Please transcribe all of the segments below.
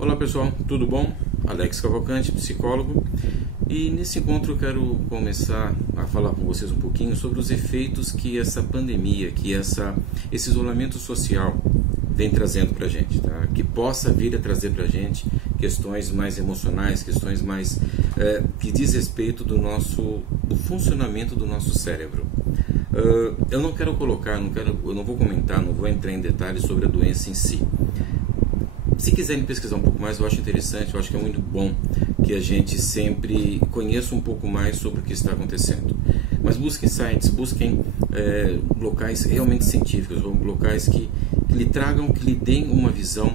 Olá pessoal, tudo bom? Alex Cavalcante, psicólogo, e nesse encontro eu quero começar a falar com vocês um pouquinho sobre os efeitos que essa pandemia, esse isolamento social vem trazendo para a gente, tá? Que possa vir a trazer para a gente questões mais emocionais, questões mais que diz respeito do funcionamento do nosso cérebro. Eu não quero colocar, eu não vou comentar, não vou entrar em detalhes sobre a doença em si. Se quiserem pesquisar um pouco mais, eu acho interessante, eu acho que é muito bom que a gente sempre conheça um pouco mais sobre o que está acontecendo. Mas busquem sites, busquem locais realmente científicos, locais que lhe tragam, que lhe deem uma visão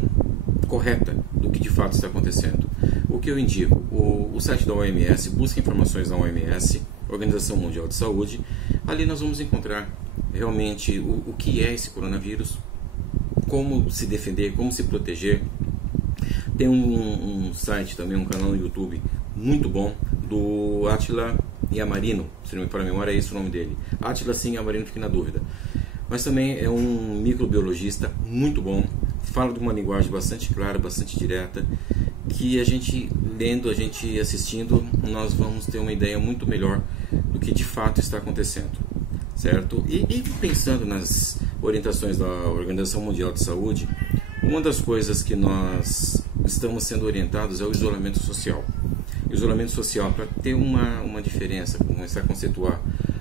correta do que de fato está acontecendo. O que eu indico? O site da OMS, busque informações da OMS, Organização Mundial de Saúde. Ali nós vamos encontrar realmente o que é esse coronavírus, como se defender, como se proteger. Tem um site também, um canal no YouTube muito bom do Átila Yamarino, se não me falha a memória, é esse o nome dele. Átila sim, Yamarino, fique na dúvida. Mas também é um microbiologista muito bom, fala de uma linguagem bastante clara, bastante direta, que a gente lendo, a gente assistindo, nós vamos ter uma ideia muito melhor do que de fato está acontecendo, certo? E pensando nas orientações da Organização Mundial de Saúde, uma das coisas que nós estamos sendo orientados é o isolamento social. Isolamento social, para ter uma diferença, começar a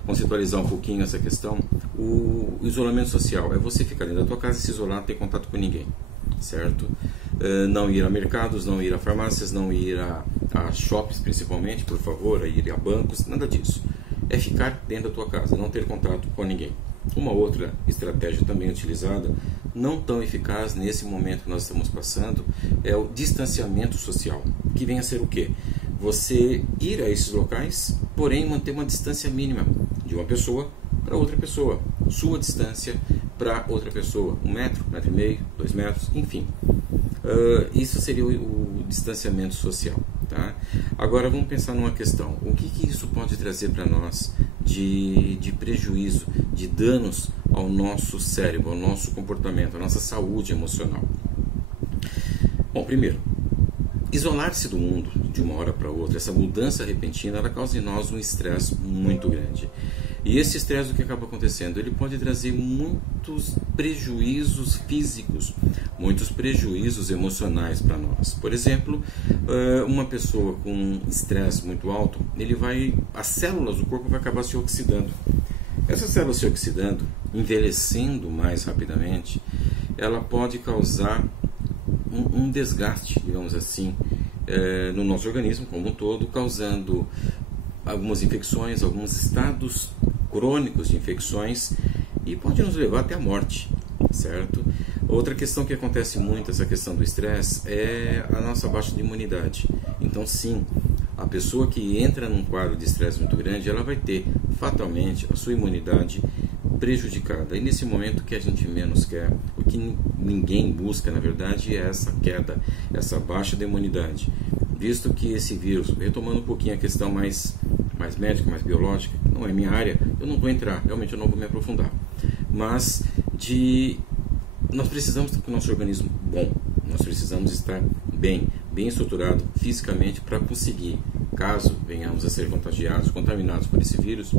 conceitualizar um pouquinho essa questão, o isolamento social é você ficar dentro da tua casa e se isolar, não ter contato com ninguém, certo? Não ir a mercados, não ir a farmácias, não ir a shoppings principalmente, por favor, a ir a bancos, nada disso. É ficar dentro da tua casa, não ter contato com ninguém. Uma outra estratégia também utilizada, não tão eficaz nesse momento que nós estamos passando, é o distanciamento social, que vem a ser o quê? Você ir a esses locais, porém manter uma distância mínima de uma pessoa para outra pessoa, sua distância para outra pessoa, 1 metro, 1,5 metro, 2 metros, enfim. Isso seria o distanciamento social, tá? Agora vamos pensar numa questão, o que isso pode trazer para nós de prejuízo, de danos ao nosso cérebro, ao nosso comportamento, à nossa saúde emocional? Bom, primeiro, isolar-se do mundo de uma hora para outra, essa mudança repentina, ela causa em nós um estresse muito grande. E esse estresse, o que acaba acontecendo? Ele pode trazer muitos prejuízos físicos, muitos prejuízos emocionais para nós. Por exemplo, uma pessoa com estresse muito alto, as células do corpo vão acabar se oxidando. Essas células se oxidando, envelhecendo mais rapidamente, ela pode causar um desgaste, digamos assim, no nosso organismo como um todo, causando algumas infecções, alguns estados crônicos de infecções, e pode nos levar até a morte, certo? Outra questão que acontece muito, essa questão do estresse, é a nossa baixa de imunidade. Então sim, a pessoa que entra num quadro de estresse muito grande, ela vai ter fatalmente a sua imunidade prejudicada. E nesse momento, o que a gente menos quer, o que ninguém busca na verdade, é essa queda, essa baixa de imunidade, visto que esse vírus, retomando um pouquinho a questão mais médica, mais biológica, não é minha área, eu não vou entrar, realmente eu não vou me aprofundar, mas nós precisamos ter o nosso organismo bom, nós precisamos estar bem estruturado fisicamente para conseguir, caso venhamos a ser contagiados, contaminados por esse vírus,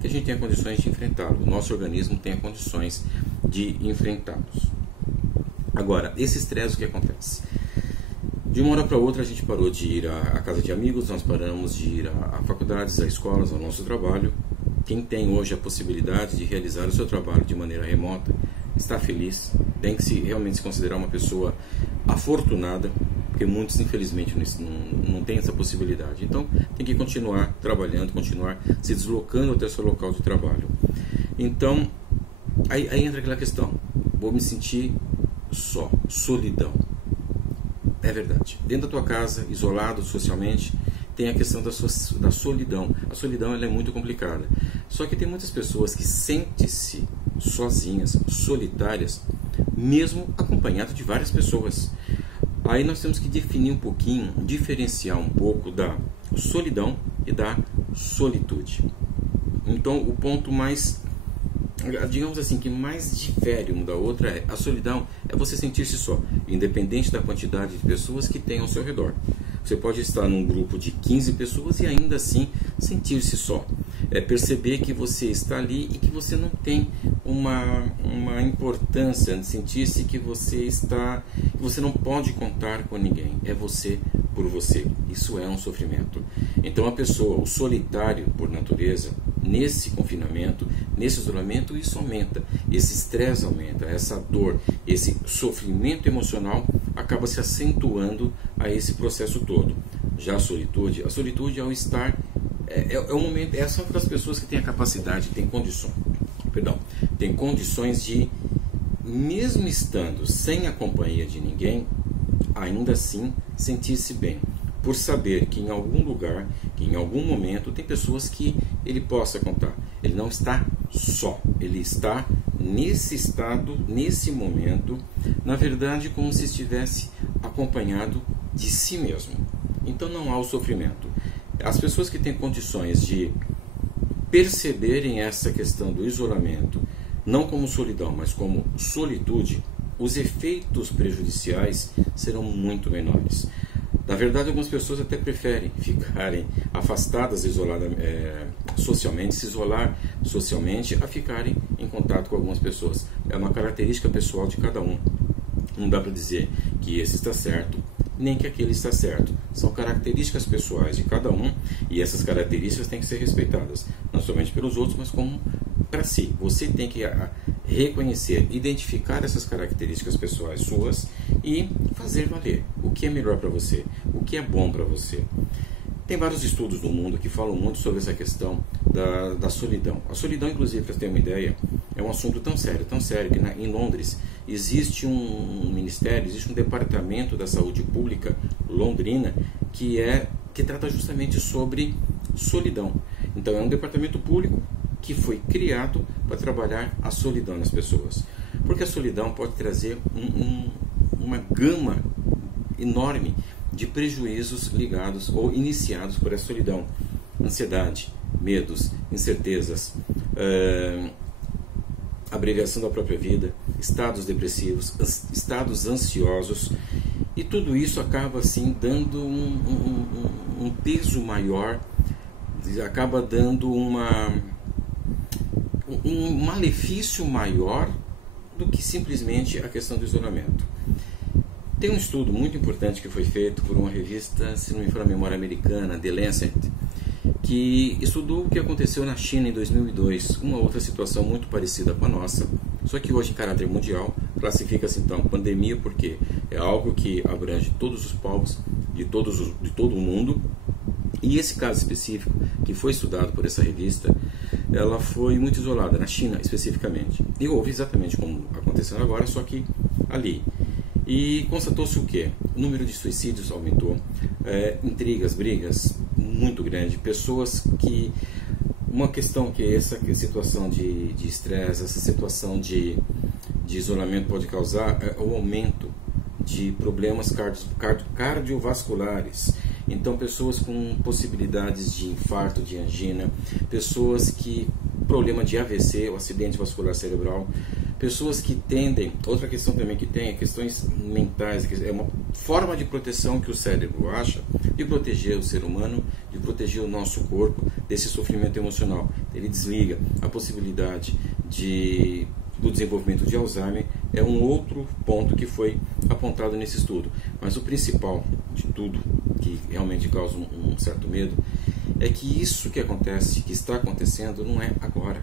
que a gente tenha condições de enfrentá-lo, o nosso organismo tenha condições de enfrentá-los. Agora, esse estresse, o que acontece? De uma hora para outra a gente parou de ir à casa de amigos, nós paramos de ir a faculdades, a escolas, ao nosso trabalho. Quem tem hoje a possibilidade de realizar o seu trabalho de maneira remota, está feliz, tem que realmente se considerar uma pessoa afortunada, porque muitos infelizmente não têm essa possibilidade. Então tem que continuar trabalhando, continuar se deslocando até o seu local de trabalho. Então aí entra aquela questão, vou me sentir só, solidão. É verdade. Dentro da tua casa, isolado socialmente, tem a questão da solidão. A solidão ela é muito complicada. Só que tem muitas pessoas que sentem-se sozinhas, solitárias, mesmo acompanhado de várias pessoas. Aí nós temos que definir um pouquinho, diferenciar um pouco da solidão e da solitude. Então, o ponto mais digamos assim, que mais difere uma da outra é a solidão, é você sentir-se só, independente da quantidade de pessoas que tem ao seu redor. Você pode estar num grupo de 15 pessoas e ainda assim sentir-se só. É perceber que você está ali e que você não tem uma importância, sentir-se que você não pode contar com ninguém. É você por você. Isso é um sofrimento. Então a pessoa, o solitário por natureza, nesse confinamento, nesse isolamento, isso aumenta. Esse estresse aumenta, essa dor, esse sofrimento emocional acaba se acentuando a esse processo todo. Já a solitude ao estar é um momento, são aquelas pessoas que têm a capacidade, têm condições de, mesmo estando sem a companhia de ninguém, ainda assim sentir-se bem, por saber que em algum lugar, que em algum momento tem pessoas que ele possa contar. Ele não está só, ele está nesse estado, nesse momento, na verdade como se estivesse acompanhado de si mesmo. Então não há o sofrimento. As pessoas que têm condições de perceberem essa questão do isolamento, não como solidão, mas como solitude, os efeitos prejudiciais serão muito menores. Na verdade, algumas pessoas até preferem ficarem afastadas, socialmente, se isolar socialmente, a ficarem em contato com algumas pessoas. É uma característica pessoal de cada um. Não dá para dizer que esse está certo, nem que aquele está certo. São características pessoais de cada um e essas características têm que ser respeitadas, não somente pelos outros, mas como para si. Você tem que reconhecer, identificar essas características pessoais suas e fazer valer o que é melhor para você, o que é bom para você. Tem vários estudos no mundo que falam muito sobre essa questão da solidão. A solidão, inclusive, para você ter uma ideia, é um assunto tão sério que em Londres existe um ministério, existe um departamento da saúde pública londrina que trata justamente sobre solidão. Então é um departamento público que foi criado para trabalhar a solidão nas pessoas. Porque a solidão pode trazer uma gama enorme de prejuízos ligados ou iniciados por essa solidão. Ansiedade, medos, incertezas, abreviação da própria vida, estados depressivos, estados ansiosos, e tudo isso acaba assim dando um peso maior, acaba dando um malefício maior do que simplesmente a questão do isolamento. Tem um estudo muito importante que foi feito por uma revista, se não me for a memória americana, The Lancet, que estudou o que aconteceu na China em 2002, uma outra situação muito parecida com a nossa, só que hoje em caráter mundial. Classifica-se então pandemia porque é algo que abrange todos os povos de todo o mundo. E esse caso específico, que foi estudado por essa revista, ela foi muito isolada, na China especificamente. E houve exatamente como aconteceu agora, só que ali. E constatou-se o quê? O número de suicídios aumentou, intrigas, brigas muito grande, pessoas que... Uma questão que essa situação de estresse, essa situação de isolamento pode causar é o aumento de problemas cardiovasculares. Então, pessoas com possibilidades de infarto, de angina, pessoas que problema de AVC, o acidente vascular cerebral, pessoas que tendem, outra questão também que tem, é questões mentais, que é uma forma de proteção que o cérebro acha de proteger o ser humano, de proteger o nosso corpo desse sofrimento emocional. Ele desliga a possibilidade do desenvolvimento de Alzheimer, é um outro ponto que foi apontado nesse estudo. Mas o principal de tudo, que realmente causa um certo medo, é que isso que acontece, que está acontecendo, não é agora.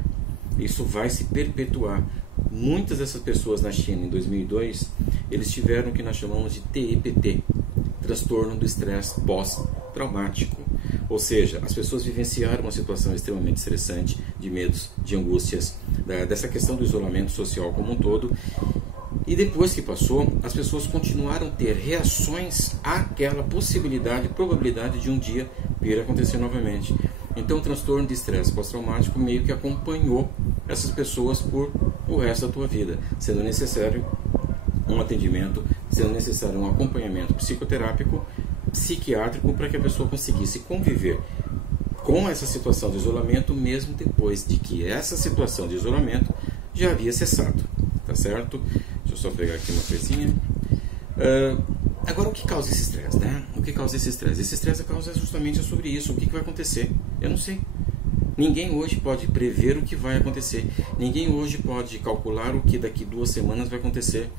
Isso vai se perpetuar. Muitas dessas pessoas na China, em 2002, eles tiveram o que nós chamamos de TEPT, transtorno do estresse pós-traumático. Ou seja, as pessoas vivenciaram uma situação extremamente estressante, de medos, de angústias, dessa questão do isolamento social como um todo. E depois que passou, as pessoas continuaram a ter reações àquela possibilidade, probabilidade de um dia vir a acontecer novamente. Então o transtorno de estresse pós-traumático meio que acompanhou essas pessoas por o resto da tua vida, sendo necessário um atendimento, sendo necessário um acompanhamento psicoterápico, psiquiátrico, para que a pessoa conseguisse conviver com essa situação de isolamento, mesmo depois de que essa situação de isolamento já havia cessado, tá certo? Deixa eu só pegar aqui uma coisinha. Agora, o que causa esse estresse, né? O que causa esse estresse? Esse estresse causa justamente sobre isso. O que vai acontecer? Eu não sei. Ninguém hoje pode prever o que vai acontecer. Ninguém hoje pode calcular o que daqui 2 semanas vai acontecer.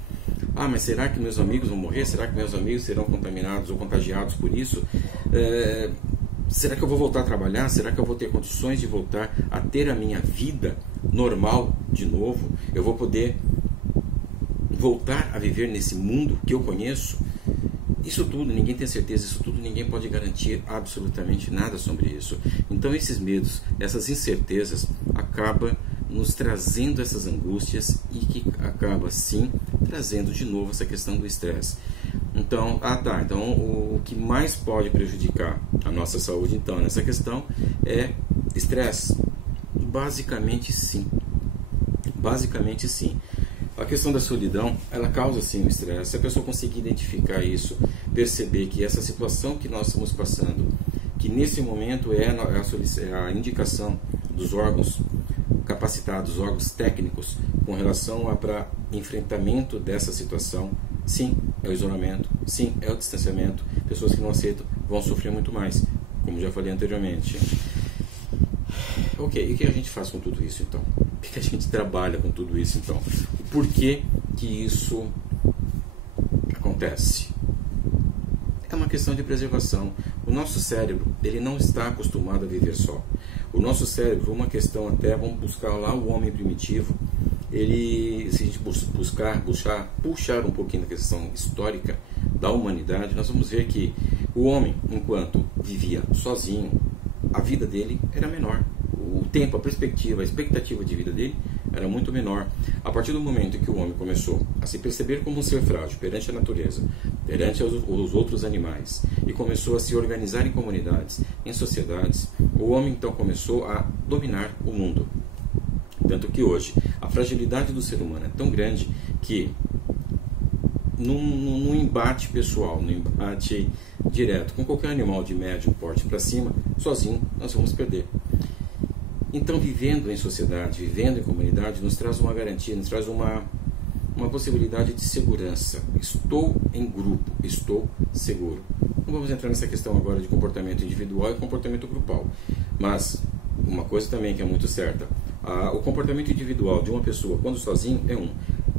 Ah, mas será que meus amigos vão morrer? Será que meus amigos serão contaminados ou contagiados por isso? Será que eu vou voltar a trabalhar? Será que eu vou ter condições de voltar a ter a minha vida normal de novo? Eu vou poder voltar a viver nesse mundo que eu conheço? Isso tudo, ninguém tem certeza, isso tudo ninguém pode garantir absolutamente nada sobre isso. Então esses medos, essas incertezas acabam nos trazendo essas angústias e que acaba sim trazendo de novo essa questão do estresse. Então, então o que mais pode prejudicar a nossa saúde então nessa questão é estresse? Basicamente sim. Basicamente sim. A questão da solidão, ela causa sim o estresse. Se a pessoa conseguir identificar isso, perceber que essa situação que nós estamos passando, que nesse momento é a indicação dos órgãos capacitados, órgãos técnicos, com relação para enfrentamento dessa situação, sim, é o isolamento, sim, é o distanciamento. Pessoas que não aceitam vão sofrer muito mais, como já falei anteriormente. Ok, e o que a gente faz com tudo isso então? O que a gente trabalha com tudo isso então? Por que isso acontece? É uma questão de preservação. O nosso cérebro, ele não está acostumado a viver só. O nosso cérebro, uma questão até, vamos buscar lá o homem primitivo, ele, se a gente puxar um pouquinho da questão histórica da humanidade, nós vamos ver que o homem, enquanto vivia sozinho, a vida dele era menor. O tempo, a perspectiva, a expectativa de vida dele era muito menor. A partir do momento em que o homem começou a se perceber como um ser frágil perante a natureza, perante os outros animais, e começou a se organizar em comunidades, em sociedades, o homem então começou a dominar o mundo. Tanto que hoje a fragilidade do ser humano é tão grande que num embate pessoal, num embate direto com qualquer animal de médio porte para cima, sozinho nós vamos perder. Então, vivendo em sociedade, vivendo em comunidade, nos traz uma garantia, nos traz uma possibilidade de segurança. Estou em grupo, estou seguro. Não vamos entrar nessa questão agora de comportamento individual e comportamento grupal. Mas, uma coisa também que é muito certa, o comportamento individual de uma pessoa, quando sozinho, é um.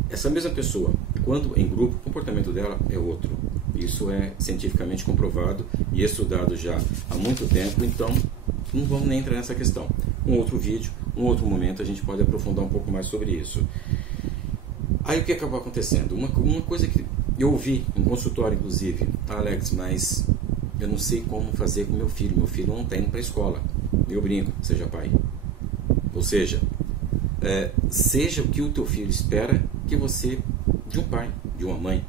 Essa mesma pessoa, quando em grupo, o comportamento dela é outro. Isso é cientificamente comprovado e estudado já há muito tempo, então não vamos nem entrar nessa questão. Um outro vídeo, um outro momento, a gente pode aprofundar um pouco mais sobre isso. Aí o que acabou acontecendo? Uma coisa que eu ouvi em consultório, inclusive, Alex, mas eu não sei como fazer com meu filho não está indo para a escola. Eu brinco, seja pai. Ou seja, seja o que o teu filho espera que você, de um pai, de uma mãe.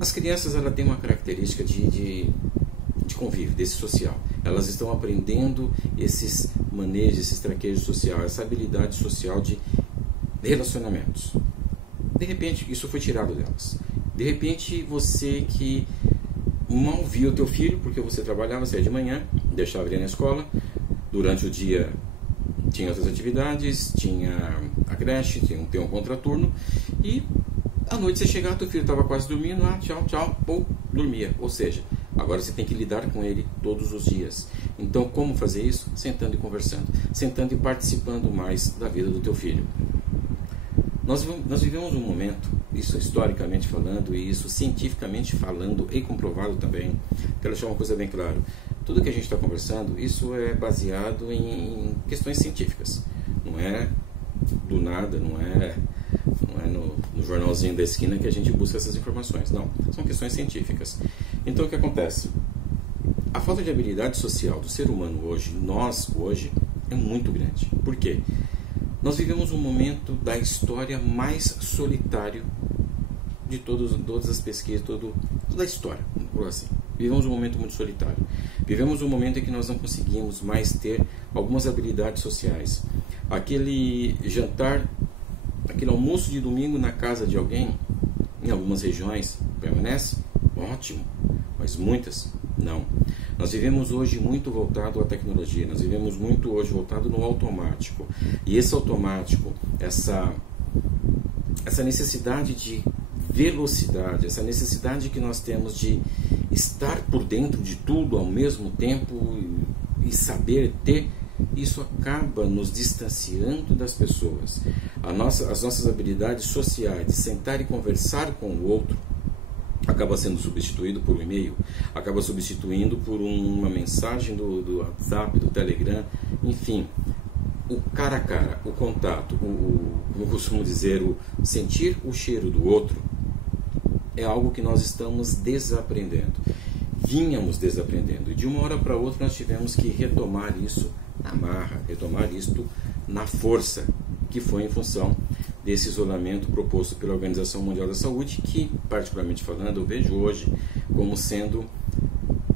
As crianças, ela têm uma característica de convívio, desse social. Elas estão aprendendo esses manejos, esses traquejos sociais, essa habilidade social de relacionamentos. De repente, isso foi tirado delas. De repente, você que mal via o teu filho, porque você trabalhava, saía de manhã, deixava ele na escola, durante o dia tinha outras atividades, tinha a creche, tinha um contraturno, e à noite você chegava, teu filho estava quase dormindo, tchau, ou dormia. Ou seja, agora você tem que lidar com ele todos os dias. Então, como fazer isso? Sentando e conversando, sentando e participando mais da vida do teu filho. Nós vivemos um momento, isso historicamente falando, e isso cientificamente falando e comprovado também, quero deixar uma coisa bem clara. Tudo que a gente está conversando, isso é baseado em questões científicas. Não é do nada, não é no jornalzinho da esquina que a gente busca essas informações. Não, são questões científicas. Então, o que acontece? A falta de habilidade social do ser humano hoje, nós hoje, é muito grande. Por quê? Nós vivemos um momento da história mais solitário de todas as pesquisas, toda a história, por assim. Vivemos um momento muito solitário. Vivemos um momento em que nós não conseguimos mais ter algumas habilidades sociais. Aquele jantar, aquele almoço de domingo na casa de alguém, em algumas regiões, permanece? Ótimo, mas muitas não. Nós vivemos hoje muito voltado à tecnologia, nós vivemos muito hoje voltado no automático. E esse automático, essa essa necessidade de velocidade, essa necessidade que nós temos de estar por dentro de tudo ao mesmo tempo e saber ter, isso acaba nos distanciando das pessoas. As nossas habilidades sociais, de sentar e conversar com o outro, acaba sendo substituído por um e-mail, acaba substituindo por uma mensagem do WhatsApp, do Telegram, enfim. O cara a cara, o contato, como eu costumo dizer, o sentir o cheiro do outro, é algo que nós estamos desaprendendo. Vínhamos desaprendendo. E de uma hora para outra nós tivemos que retomar isso na marra, retomar isto na força, que foi em função desse isolamento proposto pela Organização Mundial da Saúde, que, particularmente falando, eu vejo hoje como sendo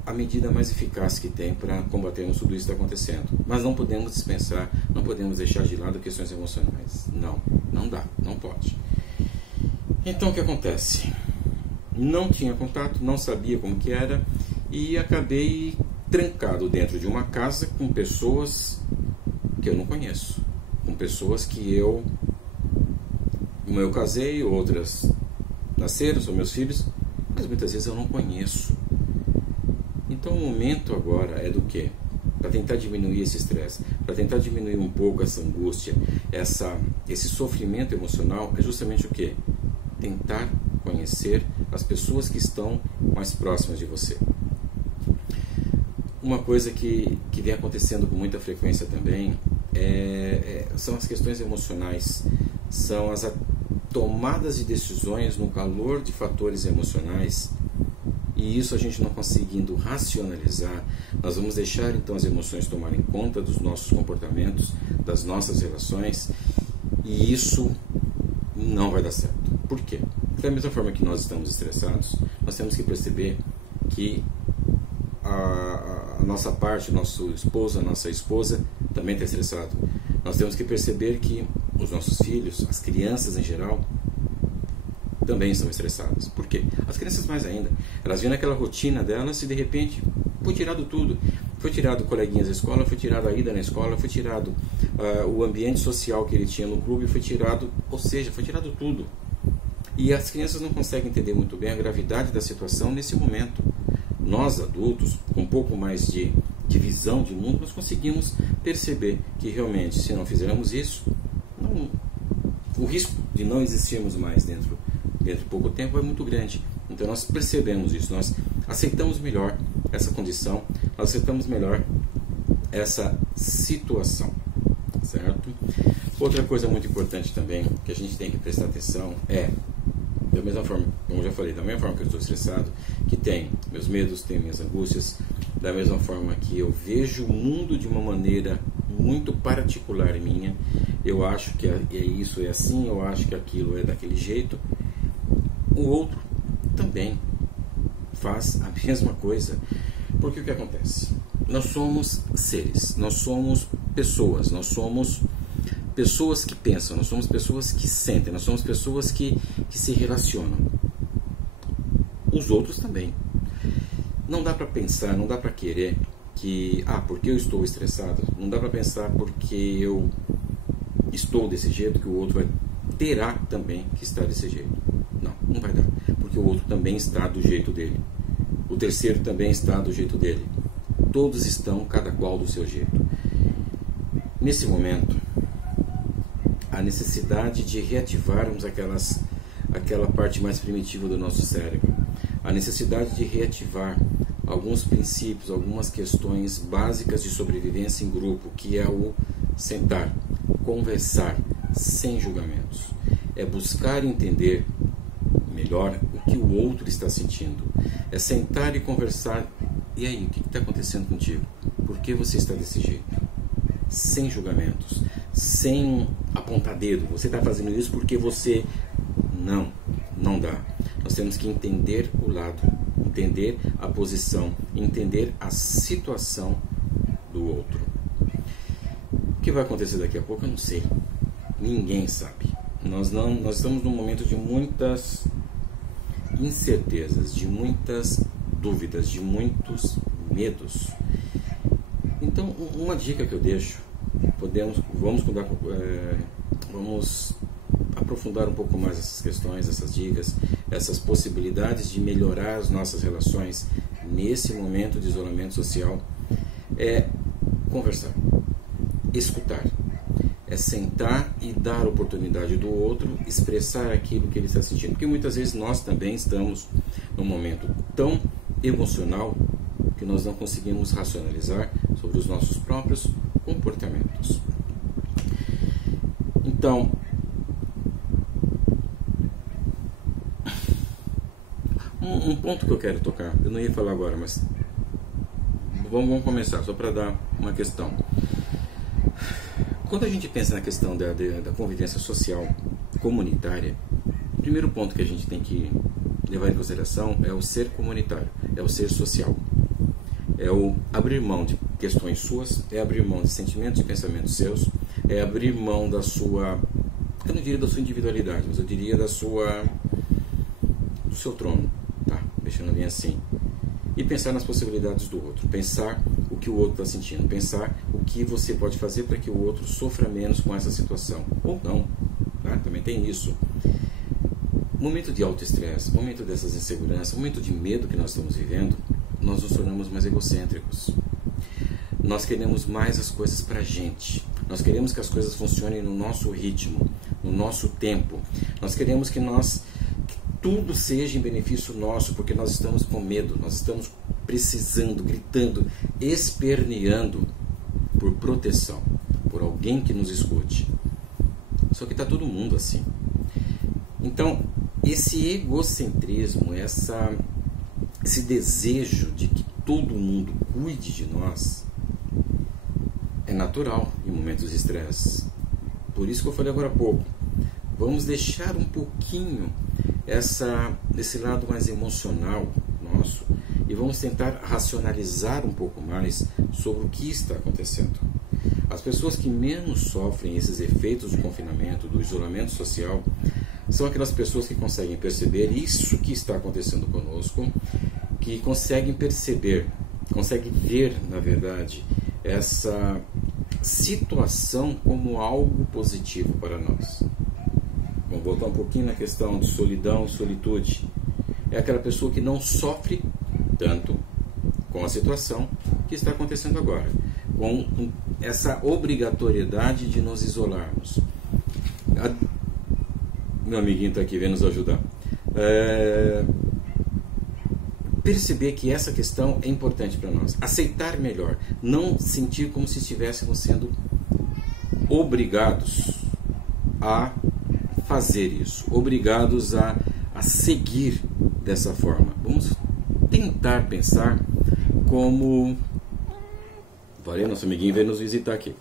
a medida mais eficaz que tem para combatermos tudo isso que está acontecendo. Mas não podemos dispensar, não podemos deixar de lado questões emocionais. Não dá, não pode. Então o que acontece? Não tinha contato, não sabia como que era e acabei trancado dentro de uma casa com pessoas que eu não conheço, com pessoas que eu casei, outras nasceram, são meus filhos, mas muitas vezes eu não conheço. Então o momento agora é do quê? Para tentar diminuir esse estresse, para tentar diminuir um pouco essa angústia, esse sofrimento emocional, é justamente o quê? Tentar conhecer as pessoas que estão mais próximas de você. Uma coisa que vem acontecendo com muita frequência também são as questões emocionais, são as tomadas de decisões no calor de fatores emocionais, e isso a gente não conseguindo racionalizar, nós vamos deixar então as emoções tomarem conta dos nossos comportamentos, das nossas relações, e isso não vai dar certo. Por quê? Porque da mesma forma que nós estamos estressados, nós temos que perceber que a nossa parte, o nosso esposo, a nossa esposa também está estressado. Nós temos que perceber que os nossos filhos, as crianças em geral, também estão estressadas. Por quê? As crianças mais ainda. Elas vêm naquela rotina delas e de repente foi tirado tudo. Foi tirado coleguinhas da escola, foi tirado a ida na escola, foi tirado o ambiente social que ele tinha no clube, foi tirado, ou seja, foi tirado tudo. E as crianças não conseguem entender muito bem a gravidade da situação nesse momento. Nós, adultos, com um pouco mais de visão de mundo, nós conseguimos perceber que realmente, se não fizermos isso, o risco de não existirmos mais dentro de pouco tempo é muito grande. Então nós percebemos isso, nós aceitamos melhor essa condição, nós aceitamos melhor essa situação, certo? Outra coisa muito importante também, que a gente tem que prestar atenção da mesma forma, como eu já falei, da mesma forma que eu estou estressado, que tem meus medos, tem minhas angústias, da mesma forma que eu vejo o mundo de uma maneira muito particular minha, eu acho que isso é assim, eu acho que aquilo é daquele jeito, o outro também faz a mesma coisa. Porque o que acontece? Nós somos seres, nós somos pessoas, nós somos pessoas que pensam, nós somos pessoas que sentem, nós somos pessoas que se relacionam. Os outros também. Não dá para pensar, não dá para querer que, porque eu estou estressado, não dá para pensar porque eu estou desse jeito que o outro terá também que estar desse jeito. Não vai dar, porque o outro também está do jeito dele. O terceiro também está do jeito dele. Todos estão, cada qual do seu jeito. Nesse momento, a necessidade de reativarmos aquela parte mais primitiva do nosso cérebro, a necessidade de reativar alguns princípios, algumas questões básicas de sobrevivência em grupo, que é o sentar, conversar sem julgamentos, é buscar entender melhor o que o outro está sentindo, é sentar e conversar. E aí, o que está acontecendo contigo? Por que você está desse jeito? Sem julgamentos, sem apontar dedo. Você está fazendo isso porque você... Não dá. Nós temos que entender o lado, entender a posição, entender a situação do outro. O que vai acontecer daqui a pouco eu não sei. Ninguém sabe. Nós estamos num momento de muitas incertezas, de muitas dúvidas, de muitos medos. Então, uma dica que eu deixo, vamos aprofundar um pouco mais essas questões, essas dicas, essas possibilidades de melhorar as nossas relações nesse momento de isolamento social, é conversar, escutar, é sentar e dar oportunidade do outro expressar aquilo que ele está sentindo, porque muitas vezes nós também estamos num momento tão emocional que nós não conseguimos racionalizar sobre os nossos próprios comportamentos. Então, um ponto que eu quero tocar, eu não ia falar agora, mas vamos começar, só para dar uma questão. Quando a gente pensa na questão da convivência social comunitária, o primeiro ponto que a gente tem que levar em consideração é o ser comunitário, é o ser social. É o abrir mão de questões suas, é abrir mão de sentimentos e pensamentos seus, é abrir mão da sua, eu não diria da sua individualidade, mas eu diria do seu trono, tá? Deixando bem assim. E pensar nas possibilidades do outro, pensar o que o outro está sentindo, pensar o que você pode fazer para que o outro sofra menos com essa situação, ou não, tá? Também tem isso. Momento de autoestresse, momento dessas inseguranças, momento de medo que nós estamos vivendo, nós nos tornamos mais egocêntricos. Nós queremos mais as coisas para a gente. Nós queremos que as coisas funcionem no nosso ritmo, no nosso tempo. Nós queremos que tudo seja em benefício nosso, porque nós estamos com medo, nós estamos precisando, gritando, esperneando por proteção, por alguém que nos escute. Só que está todo mundo assim. Então, esse egocentrismo, esse desejo de que todo mundo cuide de nós, é natural em momentos de estresse. Por isso que eu falei agora há pouco, vamos deixar um pouquinho esse lado mais emocional nosso e vamos tentar racionalizar um pouco mais sobre o que está acontecendo. As pessoas que menos sofrem esses efeitos do confinamento, do isolamento social, são aquelas pessoas que conseguem perceber isso que está acontecendo conosco, que conseguem perceber, conseguem ver, na verdade, essa situação como algo positivo para nós. Vamos voltar um pouquinho na questão de solidão e solitude. É aquela pessoa que não sofre tanto com a situação que está acontecendo agora, com essa obrigatoriedade de nos isolarmos. Meu amiguinho está aqui, vem nos ajudar. Perceber que essa questão é importante para nós. Aceitar melhor. Não sentir como se estivéssemos sendo obrigados a fazer isso. Obrigados a seguir dessa forma. Vamos tentar pensar como... Valeu, nosso amiguinho veio nos visitar aqui.